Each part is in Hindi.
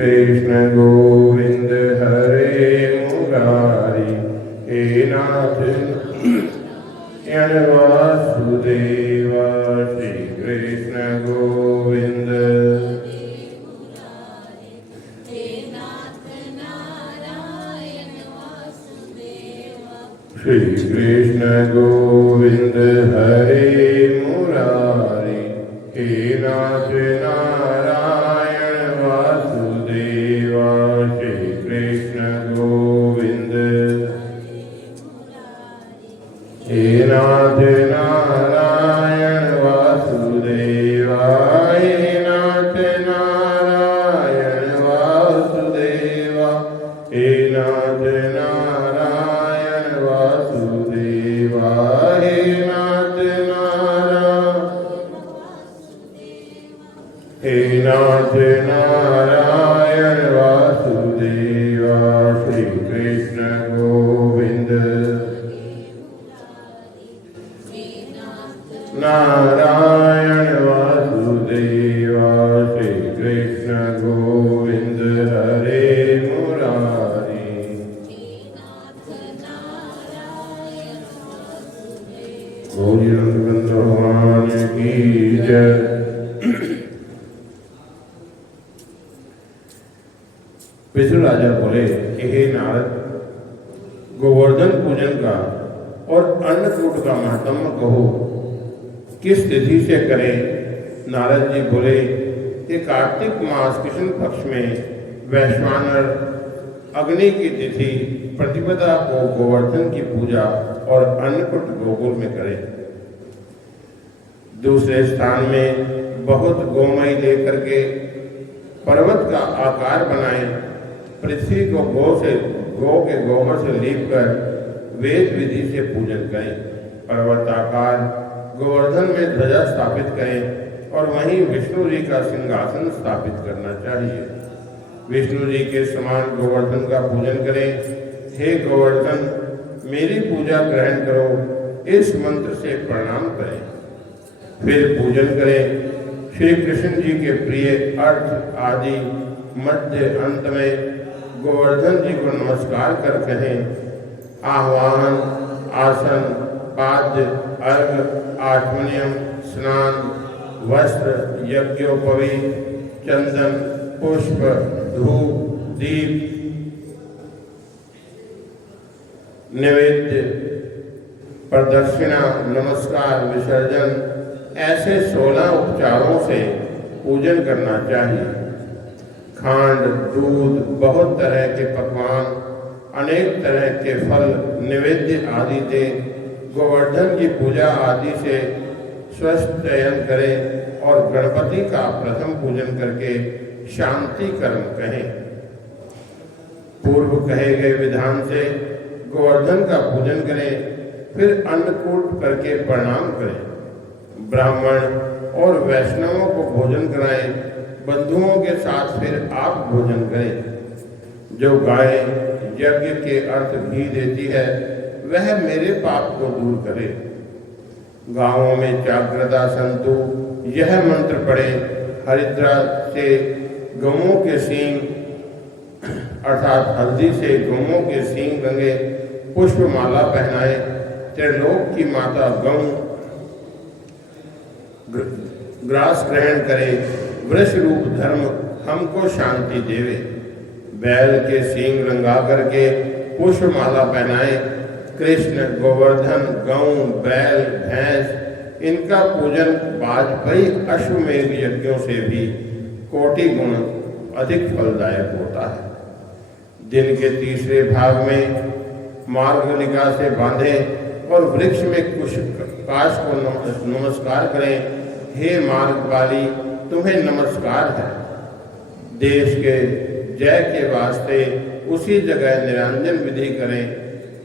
कृष्ण गोविंद हरे मुरारी, हे नाथ वासुदेवा। श्री कृष्ण गोविंद श्री कृष्ण गोविंद हरे मुरारी, हे नाथ नारायण वासुदेवा। श्री कृष्ण गोविंद हे नाथ नारायण वासुदेवा, हे नाथ नारायण वासुदेवा, हे नाथ नारायण वासुदेवा, हे नाथ नारायण वासुदेवा। श्री कृष्ण गोविंद नारायण वासुदेवा। श्री कृष्ण गोविंद हरे मुरारी, गोविंद भगवान की जय। विष्णु राजा बोले कि हे नारद, गोवर्धन पूजन का और अन्नकूट का महत्व कहो, किस तिथि से करें। नारद जी बोले कि कार्तिक मास कृष्ण पक्ष में वैश्वानर अग्नि की तिथि प्रतिपदा को गोवर्धन की पूजा और अन्नकूट गोकुल में करें। दूसरे स्थान में बहुत गोमय लेकर के पर्वत का आकार बनाए, पृथ्वी को गो के गोबर से लीप कर वेद विधि से पूजन करें। पर्वताकार गोवर्धन में ध्वजा स्थापित करें और वहीं विष्णु जी का सिंहासन स्थापित करना चाहिए। विष्णु जी के समान गोवर्धन का पूजन करें। हे गोवर्धन, मेरी पूजा ग्रहण करो, इस मंत्र से प्रणाम करें, फिर पूजन करें। श्री कृष्ण जी के प्रिय अर्थ आदि मध्य अंत में गोवर्धन जी को नमस्कार कर कहें, आह्वान, आसन, पाद्य, अर्घ, आचमनियम, स्नान, वस्त्र, यज्ञोपवी, चंदन, पुष्प, धूप, दीप, नैवेद्य, प्रदक्षिणा, नमस्कार, विसर्जन, ऐसे 16 उपचारों से पूजन करना चाहिए। खांड, दूध, बहुत तरह के पकवान, अनेक तरह के फल, नैवेद्य आदि दे गोवर्धन की पूजा आदि से स्वस्थ चयन करें और गणपति का प्रथम पूजन करके शांति कर्म कहें। पूर्व कहे गए विधान से गोवर्धन का पूजन करें, फिर अन्नकूट करके प्रणाम करें। ब्राह्मण और वैष्णवों को भोजन कराएं, बंधुओं के साथ फिर आप भोजन करें। जो गाय यज्ञ के अर्थ घी देती है, वह मेरे पाप को दूर करे। गांवों में जागृता संतु यह मंत्र पढ़े, हरिद्रा से गौओं के सींग अर्थात हल्दी से गौओं के सींग रंगे, पुष्पमाला पहनाए। त्रिलोक की माता गौ ग्रास ग्रहण करे, वृष रूप धर्म हमको शांति देवे। बैल के सींग रंगा करके पुष्पमाला पहनाए। कृष्ण, गोवर्धन, गौ, बैल, भैंस, इनका पूजन वाजपेयी अश्वमेध यज्ञों से भी कोटि गुण अधिक फलदायक होता है। दिन के तीसरे भाग में मार्गलिका से बांधे और वृक्ष में कुश काश को नमस्कार करें। हे मार्ग वाली, तुम्हें नमस्कार है। देश के जय के वास्ते उसी जगह निरंजन विधि करें।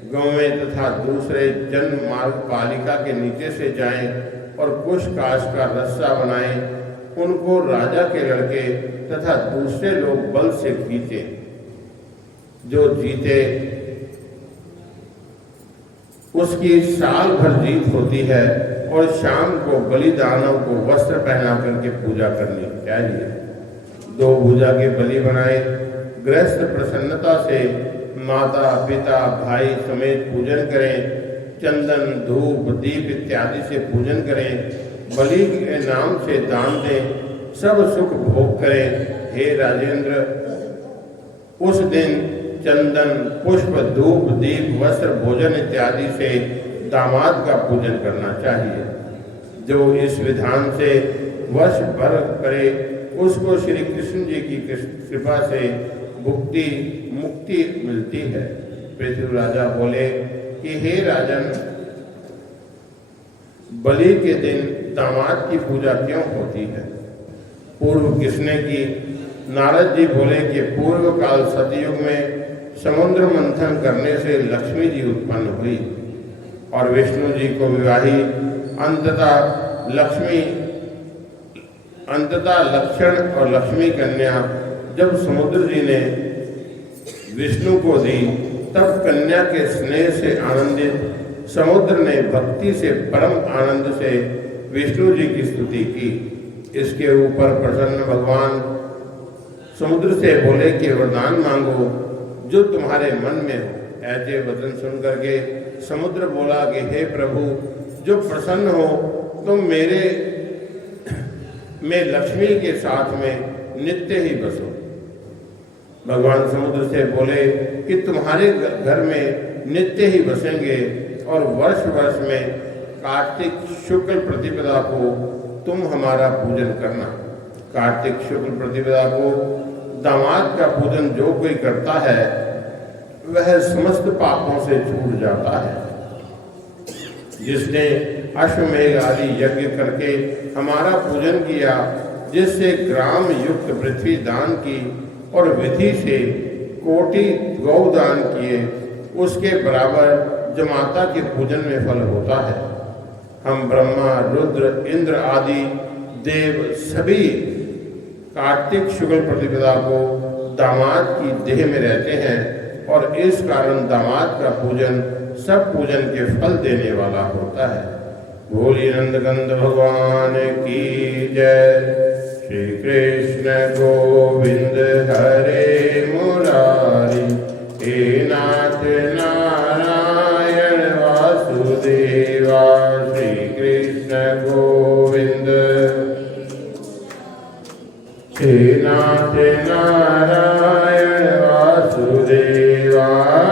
गौवें तथा दूसरे जन मार्ग पालिका के नीचे से जाएं और कुश काश का रस्सा बनाएं। उनको राजा के लड़के तथा दूसरे लोग बल से खींचें। जो जीते उसकी साल भर जीत होती है और शाम को बलिदानों को वस्त्र पहना करके पूजा करनी चाहिए। दो भुजा के बलि बनाए। गृहस्थ प्रसन्नता से माता पिता भाई समेत पूजन करें। चंदन धूप दीप इत्यादि से पूजन करें। बलि के नाम से दान दें। सब सुख भोग करें। हे राजेंद्र, उस दिन चंदन पुष्प धूप दीप वस्त्र भोजन इत्यादि से दामाद का पूजन करना चाहिए। जो इस विधान से वर्ष भर करे उसको श्री कृष्ण जी की कृपा से मुक्ति मिलती है। पृथ्वी राजा बोले कि हे राजन, बलि के दिन दामाद की पूजा क्यों होती है? पूर्व किसने की? नारद जी बोले कि पूर्व काल सतयुग में समुद्र मंथन करने से लक्ष्मी जी उत्पन्न हुई और विष्णु जी को विवाही अंततः लक्षण और लक्ष्मी कन्या जब समुद्र जी ने विष्णु को दी, तब कन्या के स्नेह से आनंदित समुद्र ने भक्ति से परम आनंद से विष्णु जी की स्तुति की। इसके ऊपर प्रसन्न भगवान समुद्र से बोले कि वरदान मांगो जो तुम्हारे मन में हो। ऐसे वचन सुन करके समुद्र बोला कि हे प्रभु, जो प्रसन्न हो तुम मेरे में लक्ष्मी के साथ में नित्य ही बसो। भगवान समुद्र से बोले कि तुम्हारे घर में नित्य ही बसेंगे और वर्ष वर्ष में कार्तिक शुक्ल प्रतिपदा को तुम हमारा पूजन करना। कार्तिक शुक्ल प्रतिपदा को दामाद का पूजन जो कोई करता है वह समस्त पापों से छूट जाता है। जिसने अश्वमेध आदि यज्ञ करके हमारा पूजन किया, जिससे ग्राम युक्त पृथ्वी दान की और विधि से कोटि गौदान किए, उसके बराबर जमाता के पूजन में फल होता है। हम ब्रह्मा रुद्र इंद्र आदि देव सभी कार्तिक शुक्ल प्रतिपदा को दामाद की देह में रहते हैं और इस कारण दामाद का पूजन सब पूजन के फल देने वाला होता है। भोली नंदकंद भगवान की जय। श्री कृष्ण गोविंद हरे मुरारी, हे नाथ नारायण वासुदेवा। श्री कृष्ण गोविंद, हे नाथ नारायण वासुदेवा।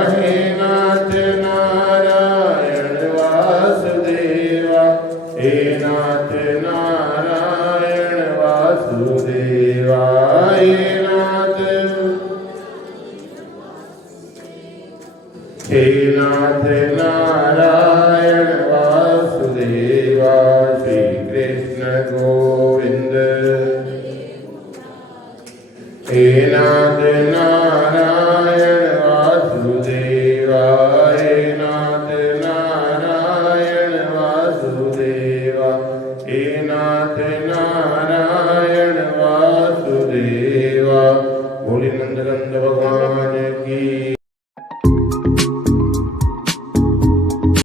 हे नाथ नारायण वासुदेवा। हे नाथ नारायण वासुदेवा। हे नाथ नारायण वासुदेवा। श्री कृष्ण गोविंद, हे नाथ नारायण वासुदेवा। हे नाथ नारायण वासुदेवा। हे नाथ नारायण